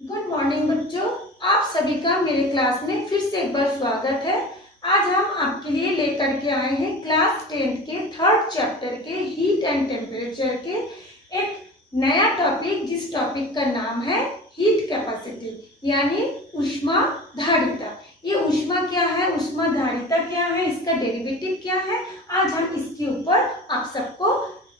Good morning बच्चों, आप सभी का मेरे क्लास में फिर से एक बार स्वागत है। आज हम आपके लिए लेकर के आए हैं क्लास 10 के थर्ड चैप्टर के हीट एंड टेम्परेचर के एक नया टॉपिक, जिस टॉपिक का नाम है हीट कैपेसिटी यानी ऊष्माधारिता। ये ऊष्मा क्या है, ऊष्माधारिता क्या है, इसका डेरिवेटिव क्या है, आज हम इसके ऊपर आप सबको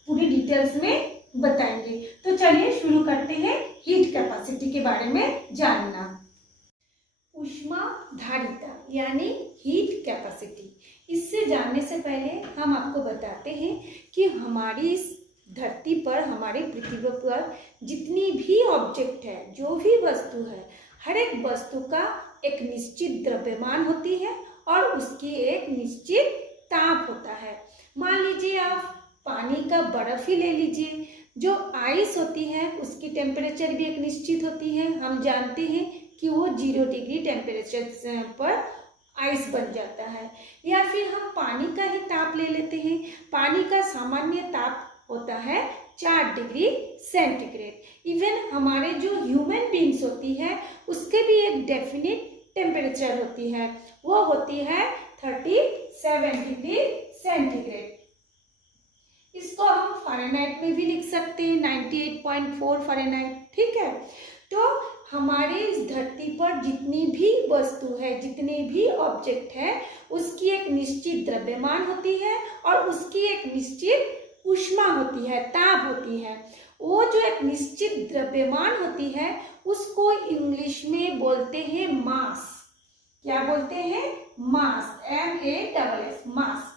पूरी डिटेल्स में बताएंगे। तो चलिए शुरू करते हैं हीट कैपेसिटी के बारे में जानना। ऊष्माधारिता यानी हीट कैपेसिटी, इससे जानने से पहले हम आपको बताते हैं कि हमारी इस धरती पर, हमारी पृथ्वी पर जितनी भी ऑब्जेक्ट है, जो भी वस्तु है, हर एक वस्तु का एक निश्चित द्रव्यमान होती है और उसकी एक निश्चित ताप होता है। मान लीजिए आप पानी का बर्फ ही ले लीजिए, जो आइस होती है उसकी टेम्परेचर भी एक निश्चित होती है। हम जानते हैं कि वो 0 डिग्री टेम्परेचर पर आइस बन जाता है। या फिर हम पानी का ही ताप ले लेते हैं, पानी का सामान्य ताप होता है 4 डिग्री सेंटीग्रेड। इवन हमारे जो ह्यूमन बींग्स होती है उसके भी एक डेफिनेट टेम्परेचर होती है, वो होती है 37 डिग्री सेंटीग्रेड। इसको हम फ़ारेनहाइट में भी लिख सकते हैं, 98.4 फ़ारेनहाइट, ठीक है। तो हमारे इस धरती पर जितनी भी वस्तु है, जितने भी ऑब्जेक्ट है, उसकी एक निश्चित द्रव्यमान होती है और उसकी एक निश्चित ऊष्मा होती है, ताप होती है। वो जो एक निश्चित द्रव्यमान होती है उसको इंग्लिश में बोलते हैं मास। क्या बोलते हैं? मास, MASS, मास।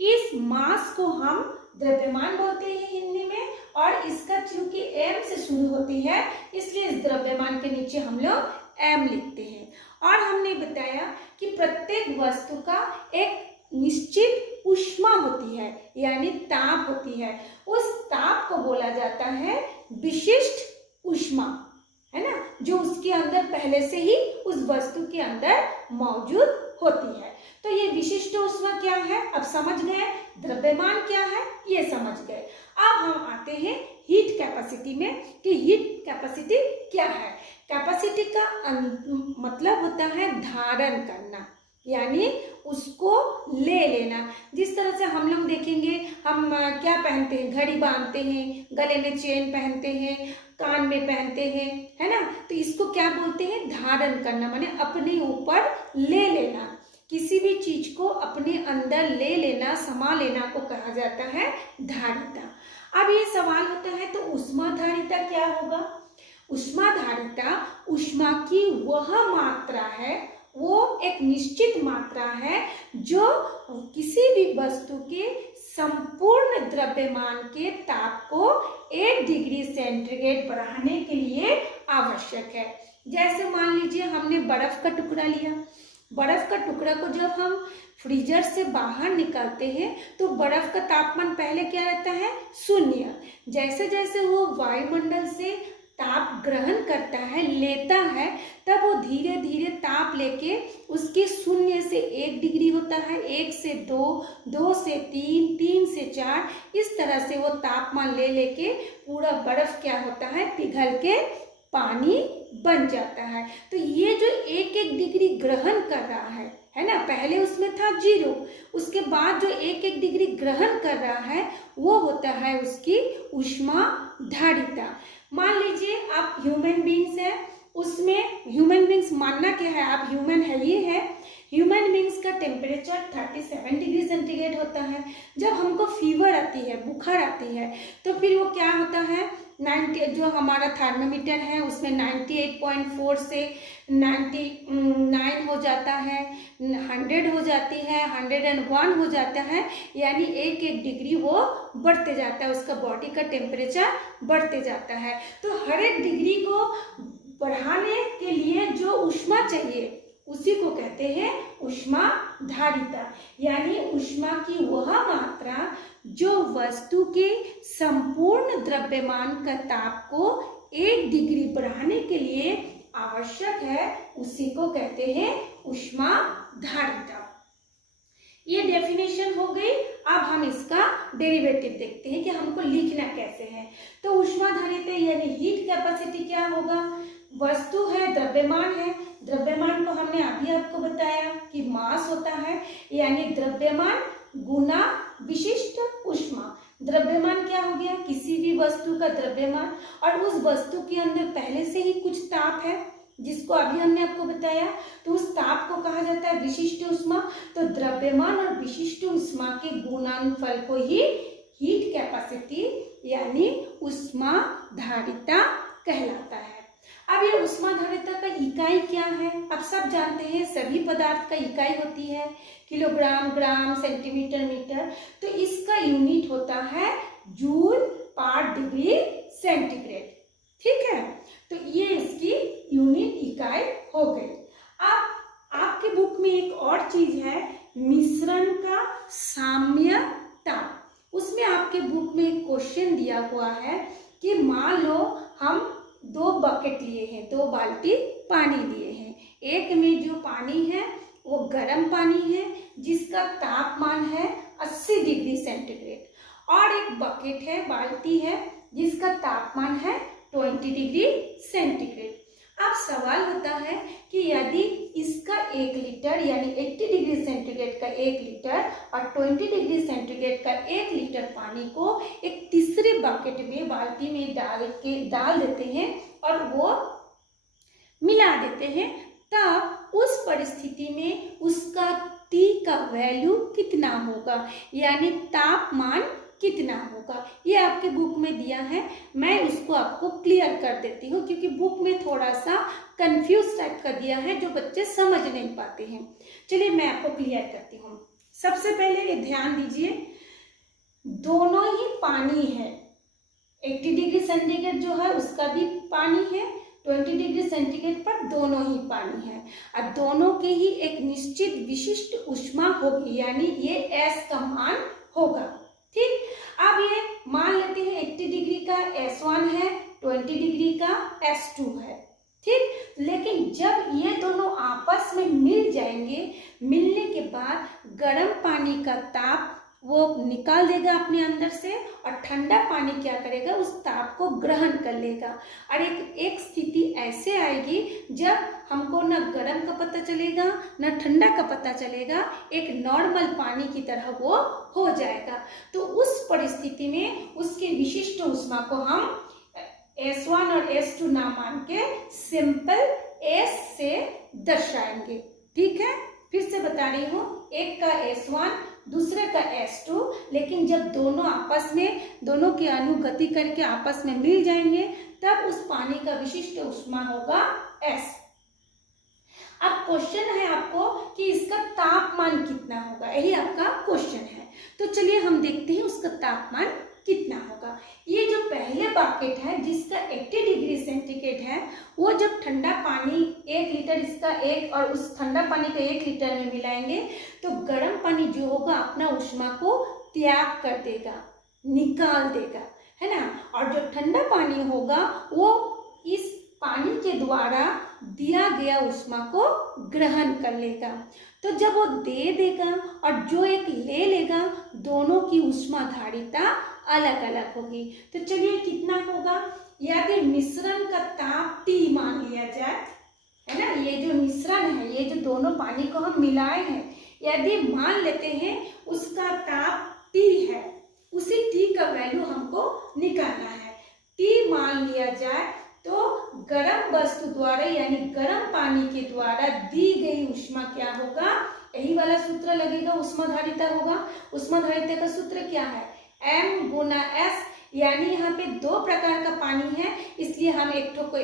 इस मास को हम द्रव्यमान बोलते हैं हिंदी में, और इसका चूंकि m से शुरू होती है इसलिए इस द्रव्यमान के नीचे हम लोग m लिखते हैं। और हमने बताया कि प्रत्येक वस्तु का एक निश्चित ऊष्मा होती है यानी ताप होती है। उस ताप को बोला जाता है विशिष्ट ऊष्मा, है ना, जो उसके अंदर पहले से ही उस वस्तु के अंदर मौजूद होती है। तो ये विशिष्ट ऊष्मा क्या है, अब समझ गए। द्रव्यमान क्या है, ये समझ गए। अब हम आते हैं हीट कैपेसिटी में कि हीट कैपेसिटी क्या है। कैपेसिटी का मतलब होता है धारण करना, यानी उसको ले लेना। जिस तरह से हम लोग देखेंगे, हम क्या पहनते हैं, घड़ी बांधते हैं, गले में चेन पहनते हैं, कान में पहनते हैं, है ना। तो इसको क्या बोलते हैं? धारण करना, माने अपने ऊपर ले लेना। किसी भी चीज को अपने अंदर ले लेना, समा लेना को कहा जाता है धारिता। अब ये सवाल होता है, तो ऊष्माधारिता क्या होगा? ऊष्माधारिता ऊष्मा की वह मात्रा है, वो एक निश्चित मात्रा है जो किसी भी वस्तु के संपूर्ण द्रव्यमान के ताप को 1 डिग्री सेंटीग्रेड बढ़ाने के लिए आवश्यक है। जैसे मान लीजिए हमने बर्फ का टुकड़ा लिया, बर्फ का टुकड़ा को जब हम फ्रीजर से बाहर निकालते हैं तो बर्फ का तापमान पहले क्या रहता है? 0। जैसे जैसे वो वायुमंडल से ताप ग्रहण करता है, लेता है, तब वो धीरे धीरे ताप लेके उसके 0 से 1 डिग्री होता है, 1 से 2, 2 से 3, 3 से 4, इस तरह से वो तापमान ले लेके पूरा बर्फ क्या होता है? पिघल के पानी बन जाता है। तो ये जो 1-1 डिग्री ग्रहण कर रहा है ना, पहले उसमें था 0, उसके बाद जो 1-1 डिग्री ग्रहण कर रहा है वो होता है उसकी ऊष्माधारिता। मान लीजिए आप ह्यूमन बींग्स है, उसमें ह्यूमन बींग्स मानना क्या है, आप ह्यूमन है, ये है ह्यूमन बींग्स का टेम्परेचर 37 डिग्री सेंटीग्रेड होता है। जब हमको फीवर आती है, बुखार आती है, तो फिर वो क्या होता है, 90, जो हमारा थर्मामीटर है उसमें 98.4 से 99 हो जाता है, 100 हो जाती है, 101 हो जाता है, यानी 1-1 डिग्री वो बढ़ते जाता है, उसका बॉडी का टेम्परेचर बढ़ते जाता है। तो हर एक डिग्री को बढ़ाने के लिए जो ऊष्मा चाहिए उसी को कहते हैं ऊष्माधारिता, यानी ऊष्मा की वह मात्रा जो वस्तु के संपूर्ण द्रव्यमान का ताप को 1 डिग्री बढ़ाने के लिए आवश्यक है, उसी को कहते हैं ऊष्माधारिता। ये डेफिनेशन हो गई। अब हम इसका डेरिवेटिव देखते हैं कि हमको लिखना कैसे है। तो ऊष्माधारिता यानी हीट कैपेसिटी क्या होगा? वस्तु है, द्रव्यमान है। द्रव्यमान को हमने अभी आपको बताया कि मास होता है, यानी द्रव्यमान गुना विशिष्ट ऊष्मा। द्रव्यमान क्या हो गया? किसी भी वस्तु का द्रव्यमान, और उस वस्तु के अंदर पहले से ही कुछ ताप है जिसको अभी हमने आपको बताया, तो उस ताप को कहा जाता है विशिष्ट ऊष्मा। तो द्रव्यमान और विशिष्ट ऊष्मा के गुणनफल को ही हीट कैपेसिटी यानी ऊष्माधारिता कहलाता है। अब ये ऊष्माधारिता का इकाई क्या है? अब सब जानते हैं सभी पदार्थ का इकाई होती है किलोग्राम, ग्राम, सेंटीमीटर, मीटर। तो इसका यूनिट होता है जूल पर डिग्री सेंटीग्रेड। ठीक है, तो ये इसकी यूनिट इकाई हो गई। अब आपके बुक में एक और चीज है, मिश्रण का साम्यता। उसमें आपके बुक में एक क्वेश्चन दिया हुआ है कि मान लो हम 2 बकेट लिए हैं, 2 बाल्टी पानी लिए हैं। एक में जो पानी है वो गर्म पानी है जिसका तापमान है 80 डिग्री सेंटीग्रेड, और एक बकेट है, बाल्टी है जिसका तापमान है 20 डिग्री सेंटीग्रेड। अब सवाल होता है कि यदि इसका 1 लीटर यानी 80 डिग्री सेंटीग्रेड का 1 लीटर और 20 डिग्री सेंटीग्रेड का 1 लीटर पानी को एक तीसरे बकेट में, बाल्टी में डाल देते हैं और वो मिला देते हैं, तब उस परिस्थिति में उसका T का वैल्यू कितना होगा, यानी तापमान कितना होगा। ये आपके बुक में दिया है, मैं उसको आपको क्लियर कर देती हूँ क्योंकि बुक में थोड़ा सा कंफ्यूज टाइप का दिया है जो बच्चे समझ नहीं पाते हैं। चलिए मैं आपको क्लियर करती हूँ। सबसे पहले ये ध्यान दीजिए, दोनों ही पानी है। 80 डिग्री सेंटीग्रेड जो है उसका भी पानी है, 20 डिग्री सेंटीग्रेड पर दोनों ही पानी है, और दोनों के ही एक निश्चित विशिष्ट ऊष्मा होगी, यानी ये S का मान होगा। ठीक, अब ये मान लेते हैं 80 डिग्री का S1 है, 20 डिग्री का S2 है। ठीक, लेकिन जब ये दोनों आपस में मिल जाएंगे, मिलने के बाद गर्म पानी का ताप वो निकाल देगा अपने अंदर से, और ठंडा पानी क्या करेगा, उस ताप को ग्रहण कर लेगा। और एक स्थिति ऐसे आएगी जब हमको न गर्म का पता चलेगा न ठंडा का पता चलेगा, एक नॉर्मल पानी की तरह वो हो जाएगा। तो उस परिस्थिति में उसके विशिष्ट ऊष्मा को हम S1 और S2 ना मान के सिंपल S से दर्शाएंगे। ठीक है, फिर से बता रही हूँ, एक का S1 दूसरे का S2, लेकिन जब दोनों आपस में, दोनों की अणु गति करके आपस में मिल जाएंगे तब उस पानी का विशिष्ट ऊष्मा होगा S। अब क्वेश्चन है आपको कि इसका तापमान कितना होगा, यही आपका क्वेश्चन है। तो चलिए हम देखते हैं उसका तापमान कितना होगा। ये जो पहले बकेट है जिसका 80 डिग्री सेंटीग्रेड है, वो जब ठंडा पानी 1 लीटर इसका एक और उस ठंडा पानी का 1 लीटर में मिलाएंगे तो गर्म पानी जो होगा अपना ऊष्मा को त्याग कर देगा, निकाल देगा, है ना। और जो ठंडा पानी होगा वो इस पानी के द्वारा दिया गया ऊष्मा को ग्रहण कर लेगा। तो जब वो दे देगा और जो एक ले लेगा, दोनों की ऊष्माधारिता अलग अलग होगी। तो चलिए कितना होगा, यदि मिश्रण का ताप T मान लिया जाए, है ना, ये जो मिश्रण है, ये जो दोनों पानी को हम मिलाए हैं, यदि मान लेते हैं उसका ताप T है, उसी T का वैल्यू हमको निकालना है। T मान लिया जाए तो गर्म वस्तु द्वारा यानी गर्म पानी के द्वारा दी गई ऊष्मा क्या होगा, यही वाला सूत्र लगेगा, ऊष्माधारिता होगा। ऊष्माधारिता का सूत्र क्या है, M गुना S, यानी यहाँ पे 2 प्रकार का पानी है इसलिए हम एक ठो को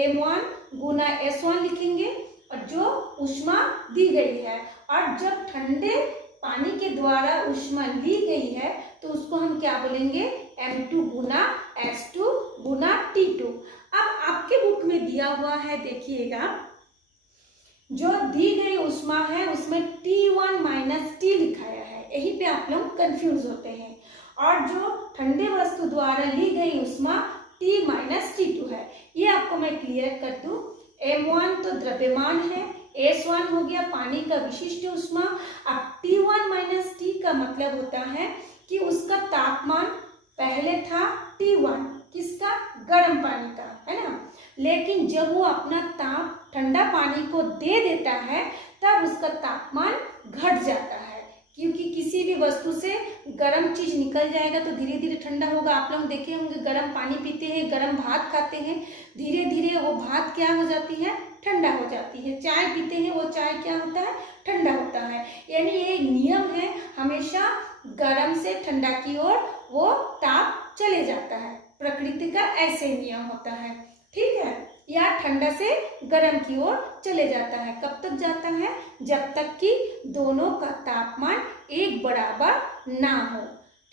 M1 गुना S1 लिखेंगे, और जो ऊष्मा दी गई है, और जब ठंडे पानी के द्वारा ऊष्मा ली गई है तो उसको हम क्या बोलेंगे, M2 गुना S2 गुना T2। अब आपके बुक में दिया हुआ है, देखिएगा, जो दी गई ऊष्मा है उसमें T1 माइनस T लिखाया है, यही पे आप लोग कंफ्यूज होते हैं। और जो ठंडे वस्तु द्वारा ली गई ऊष्मा T माइनस T2 है, ये आपको मैं क्लियर कर दूं। M1 तो द्रव्यमान है, S1 हो गया पानी का विशिष्ट ऊष्मा। अब T1 माइनस T का मतलब होता है कि उसका तापमान पहले था T1, किसका, गर्म पानी का, है ना। लेकिन जब वो अपना ताप ठंडा पानी को दे देता है तब उसका तापमान घट जाता है, क्योंकि किसी भी वस्तु से गर्म चीज निकल जाएगा तो धीरे धीरे ठंडा होगा। आप लोग देखे होंगे गर्म पानी पीते हैं, गर्म भात खाते हैं, धीरे धीरे वो भात क्या हो जाती है, ठंडा हो जाती है। चाय पीते हैं, वो चाय क्या होता है, ठंडा होता है। यानी ये नियम है, हमेशा गर्म से ठंडा की ओर वो ताप चले जाता है। प्रकृति का ऐसे नियम होता है, ठीक है। या ठंडा से गर्म की ओर चले जाता है। कब तक जाता है, जब तक कि दोनों का तापमान एक बराबर ना हो,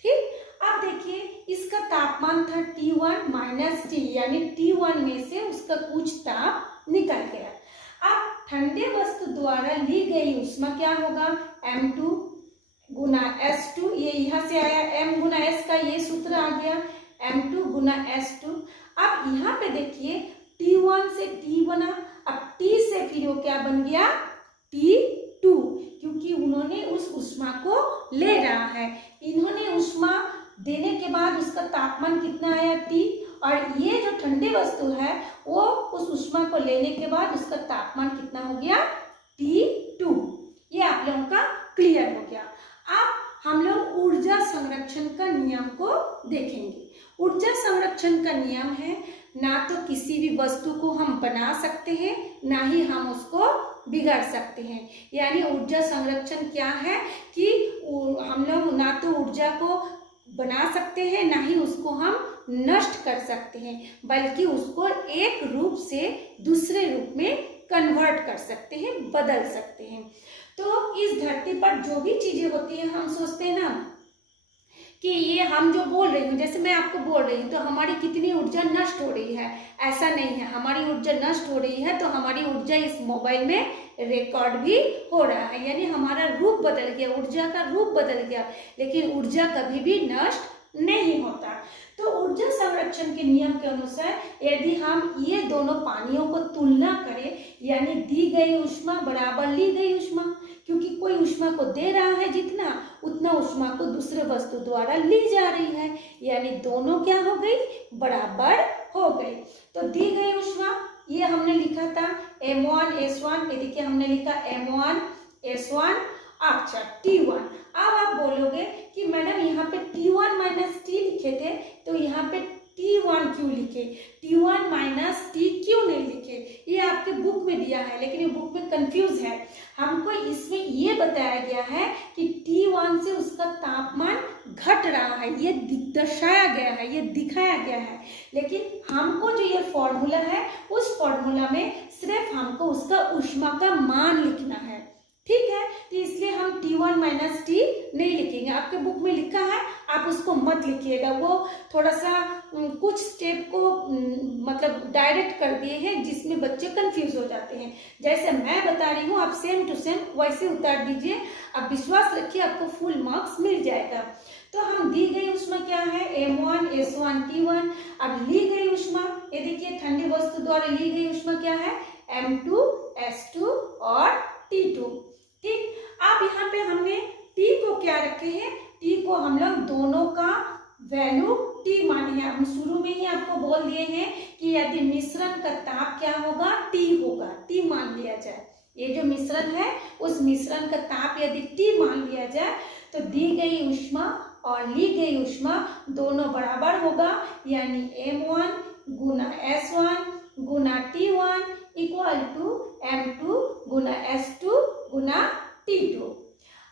ठीक। अब देखिए इसका तापमान था T1 माइनस T, यानी T1 में से उसका कुछ ताप निकल गया। अब ठंडे वस्तु द्वारा ली गई ऊष्मा क्या होगा, M2 गुना S2, ये यहाँ से आया M गुना S का ये सूत्र आ गया, M2 गुना S2। अब यहाँ पे देखिए T1 से T बना, अब T से फिर वो क्या बन गया, T2, क्योंकि उन्होंने उस ऊष्मा को ले रहा है। इन्होंने ऊष्मा देने के बाद उसका तापमान कितना आया, T, और ये जो ठंडे वस्तु है वो उस ऊष्मा को लेने के बाद उसका तापमान कितना हो गया, T2। ये आप लोगों का क्लियर हो गया। अब हम लोग ऊर्जा संरक्षण का नियम को देखेंगे। ऊर्जा संरक्षण का नियम है, ना तो किसी भी वस्तु को हम बना सकते हैं, ना ही हम उसको बिगाड़ सकते हैं। यानी ऊर्जा संरक्षण क्या है कि हम लोग ना तो ऊर्जा को बना सकते हैं, ना ही उसको हम नष्ट कर सकते हैं, बल्कि उसको एक रूप से दूसरे रूप में कन्वर्ट कर सकते हैं, बदल सकते हैं। तो इस धरती पर जो भी चीजें होती हैं, हम सोचते हैं ना कि ये हम जो बोल रही हूँ, जैसे मैं आपको बोल रही हूँ तो हमारी कितनी ऊर्जा नष्ट हो रही है, ऐसा नहीं है। हमारी ऊर्जा नष्ट हो रही है तो हमारी ऊर्जा इस मोबाइल में रिकॉर्ड भी हो रहा है, यानी हमारा रूप बदल गया, ऊर्जा का रूप बदल गया, लेकिन ऊर्जा कभी भी नष्ट नहीं होता। तो ऊर्जा संरक्षण के नियम के अनुसार यदि हम ये दोनों पानियों को तुलना करें, यानी दी गई ऊष्मा बराबर ली गई ऊष्मा, क्योंकि कोई ऊष्मा को दे रहा है जितना, उतना ऊष्मा को दूसरे वस्तु द्वारा ली जा रही है, यानी दोनों क्या हो गई, बराबर हो गई। तो दी गई ऊष्मा ये हमने लिखा था M1 S1, ये देखिए हमने लिखा M1 S1, अच्छा T1। अब आप बोलोगे कि मैडम यहाँ पे T1 माइनस T लिखे थे तो यहाँ पे T1 क्यों लिखे, T1 माइनस T क्यों नहीं लिखे। ये आपके बुक में दिया है, लेकिन ये बुक में कंफ्यूज है। हमको इसमें ये बताया गया है कि T1 से उसका तापमान घट रहा है, ये दर्शाया गया है, ये दिखाया गया है, लेकिन हमको जो ये फॉर्मूला है उस फॉर्मूला में सिर्फ हमको उसका ऊष्मा का मान लिखना है, ठीक है। तो इसलिए हम T1 माइनस T नहीं लिखेंगे। आपके बुक में लिखा है, आप उसको मत लिखिएगा, वो थोड़ा सा कुछ स्टेप को मतलब डायरेक्ट कर दिए हैं जिसमें बच्चे कंफ्यूज हो जाते हैं। जैसे मैं बता रही हूँ आप सेम टू सेम वैसे उतार दीजिए, आप विश्वास रखिए आपको फुल मार्क्स मिल जाएगा। तो हम दी गई ऊष्मा क्या है, M1 S1 T1। अब ली गई ऊष्मा, ये देखिए ठंडी वस्तु द्वारा ली गई ऊष्मा क्या है, M2 S2 और T2, ठीक। अब यहाँ पे हमने T को क्या रखे हैं, T को हम लोग दोनों का वैल्यू T माने हैं। हम शुरू में ही आपको बोल दिए हैं कि यदि मिश्रण का ताप क्या होगा, T होगा, T मान लिया जाए। ये जो मिश्रण है उस मिश्रण का ताप यदि T मान लिया जाए तो दी गई ऊष्मा और ली गई ऊष्मा दोनों बराबर होगा, यानी M1 Guna S1 Guna T1 equal to M2 Guna S2 Guna T2।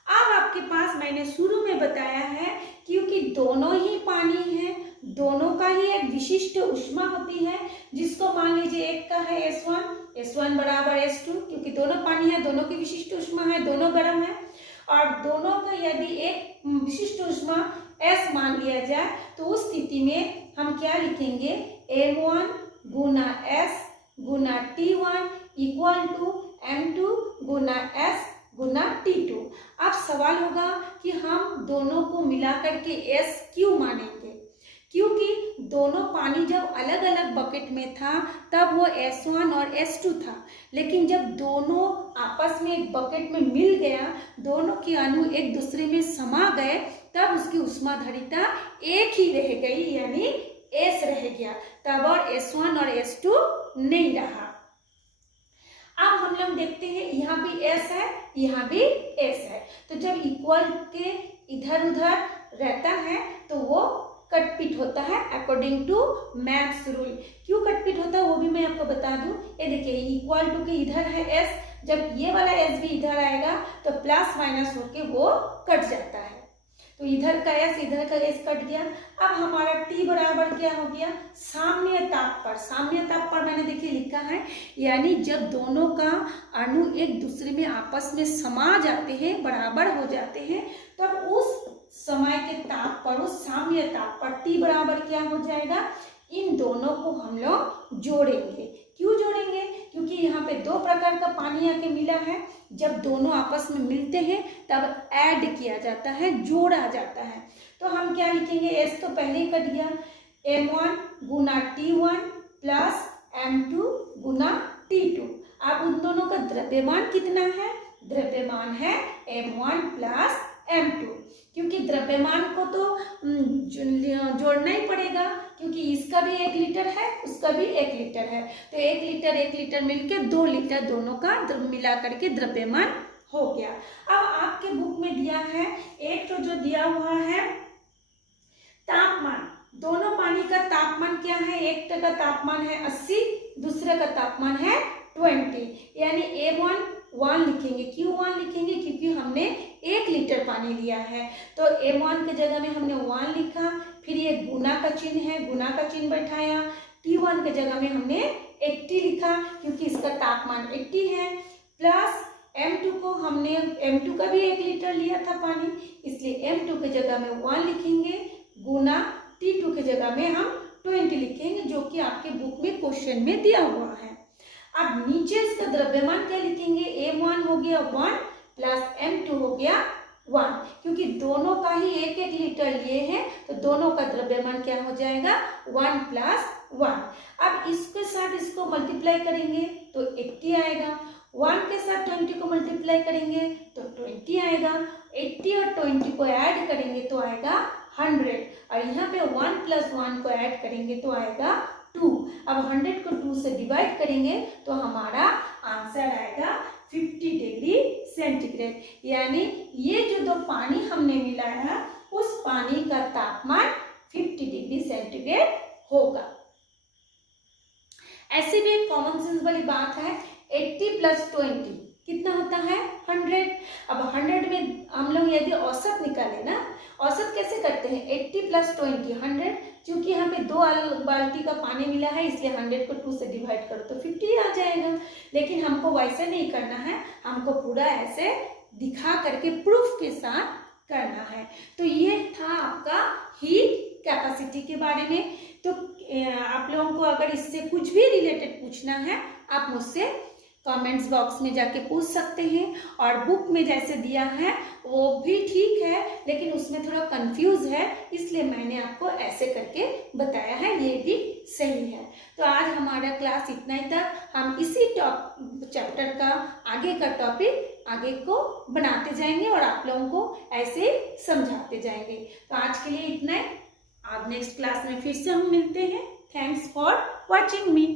अब आपके पास मैंने शुरू में बताया है क्योंकि दोनों ही पानी है, दोनों का ही एक विशिष्ट ऊष्मा होती है, जिसको मान लीजिए एक का है S1 बराबर S2, क्योंकि दोनों पानी है, दोनों की विशिष्ट ऊष्मा है, दोनों गर्म है, और दोनों का यदि एक विशिष्ट ऊष्मा S मान लिया जाए तो उस स्थिति में हम क्या लिखेंगे, M1 गुना S गुना T1 इक्वल टू M2 गुना S गुना T2। अब सवाल होगा कि हम दोनों को मिलाकर के S क्यों मानेंगे, क्योंकि दोनों पानी जब अलग अलग बकेट में था तब वो S1 और S2 था, लेकिन जब दोनों आपस में एक बकेट में मिल गया, दोनों के अणु एक दूसरे में समा गए, तब उसकी ऊष्माधारिता एक ही रह गई, यानी S रह गया, तब और S1 और S2 नहीं रहा। अब हम लोग देखते हैं, यहाँ भी एस है, यहाँ भी एस है, तो जब इक्वल के इधर उधर रहता है तो वो कटपीट होता है अकॉर्डिंग टू मैथ्स रूल। क्यों कटपीट होता है वो भी मैं आपको बता दूं। ये देखिए इक्वल टू के इधर है एस, जब ये वाला एस भी इधर आएगा तो प्लस माइनस होके वो कट जाता है, तो इधर का एस इधर का एस कट गया। अब हमारा टी बराबर क्या हो गया, साम्य ताप पर। साम्य ताप पर मैंने देखिए लिखा है, यानी जब दोनों का अणु एक दूसरे में आपस में समा जाते हैं, बराबर हो जाते हैं, तब उस समय के ताप पर, उस साम्य ताप पर टी बराबर क्या हो जाएगा, इन दोनों को हम लोग जोड़ेंगे। क्यों जोड़ेंगे, क्योंकि यहाँ पे दो प्रकार का पानी आके मिला है, जब दोनों आपस में मिलते हैं तब ऐड किया जाता है, जोड़ा जाता है। तो हम क्या लिखेंगे, एस तो पहले ही कट गया, m1 गुना T1 प्लस m2 गुना T2। अब उन दोनों का द्रव्यमान कितना है, द्रव्यमान है m1 प्लस m2, क्योंकि द्रव्यमान को तो जोड़ना ही पड़ेगा, क्योंकि इसका भी 1 लीटर है, उसका भी 1 लीटर है, तो 1 लीटर मिलके 2 लीटर दोनों का मिला करके द्रव्यमान हो गया। अब आपके बुक में दिया है एक तो जो दिया हुआ है तापमान, दोनों पानी का तापमान क्या है, एक का तापमान है 80, दूसरे का तापमान है 20, यानी A1 1 लिखेंगे। क्यों 1 लिखेंगे, क्योंकि हमने 1 लीटर पानी लिया है, तो M1 के जगह में हमने 1 लिखा, फिर ये गुना का चिन्ह है, गुना का चिन्ह बैठाया, T1 के जगह में हमने 80 लिखा क्योंकि इसका तापमान 80 है, प्लस M2 को हमने, M2 का भी 1 लीटर लिया था पानी, इसलिए M2 के जगह में 1 लिखेंगे, गुना T2 के जगह में हम 20 लिखेंगे, जो कि आपके बुक में क्वेश्चन में दिया हुआ है। अब नीचे इसका द्रव्यमान क्या लिखेंगे, M1 हो गया 1 प्लस M2 हो गया 1, क्योंकि दोनों का ही 1 लीटर लिए हैं, तो दोनों का द्रव्यमान क्या हो जाएगा 1 प्लस 1। अब इसके साथ इसको मल्टीप्लाई करेंगे तो 80 आएगा, 1 के साथ 20 को मल्टीप्लाई करेंगे तो 20 आएगा, 80 और 20 को ऐड करेंगे तो आएगा 100, और यहाँ पे 1 प्लस 1 को ऐड करेंगे तो आएगा 2। अब 100 को 2 से डिवाइड करेंगे तो हमारा आंसर आएगा 50 डिग्री सेंटीग्रेड, यानी ये जो दो पानी हमने मिलाया उस पानी का तापमान 50 डिग्री सेंटीग्रेड होगा। ऐसे भी एक कॉमन सेंस वाली बात है, 80 प्लस 20 कितना होता है 100। अब 100 में हम लोग यदि औसत निकाले ना, औसत कैसे करते हैं, 80 प्लस 20 100, क्योंकि यहाँ पे 2 बाल्टी का पानी मिला है इसलिए 100 को 2 से डिवाइड करो तो 50 आ जाएगा। लेकिन हमको वैसे नहीं करना है, हमको पूरा ऐसे दिखा करके प्रूफ के साथ करना है। तो ये था आपका हीट कैपेसिटी के बारे में। तो आप लोगों को अगर इससे कुछ भी रिलेटेड पूछना है आप मुझसे कमेंट्स बॉक्स में जाके पूछ सकते हैं, और बुक में जैसे दिया है वो भी ठीक है, लेकिन उसमें थोड़ा कंफ्यूज है, इसलिए मैंने आपको ऐसे करके बताया है, ये भी सही है। तो आज हमारा क्लास इतना ही था, हम इसी चैप्टर का आगे का टॉपिक आगे को बनाते जाएंगे और आप लोगों को ऐसे समझाते जाएंगे। तो आज के लिए इतना ही, आप नेक्स्ट क्लास में फिर से हम मिलते हैं। Thanks for watching me.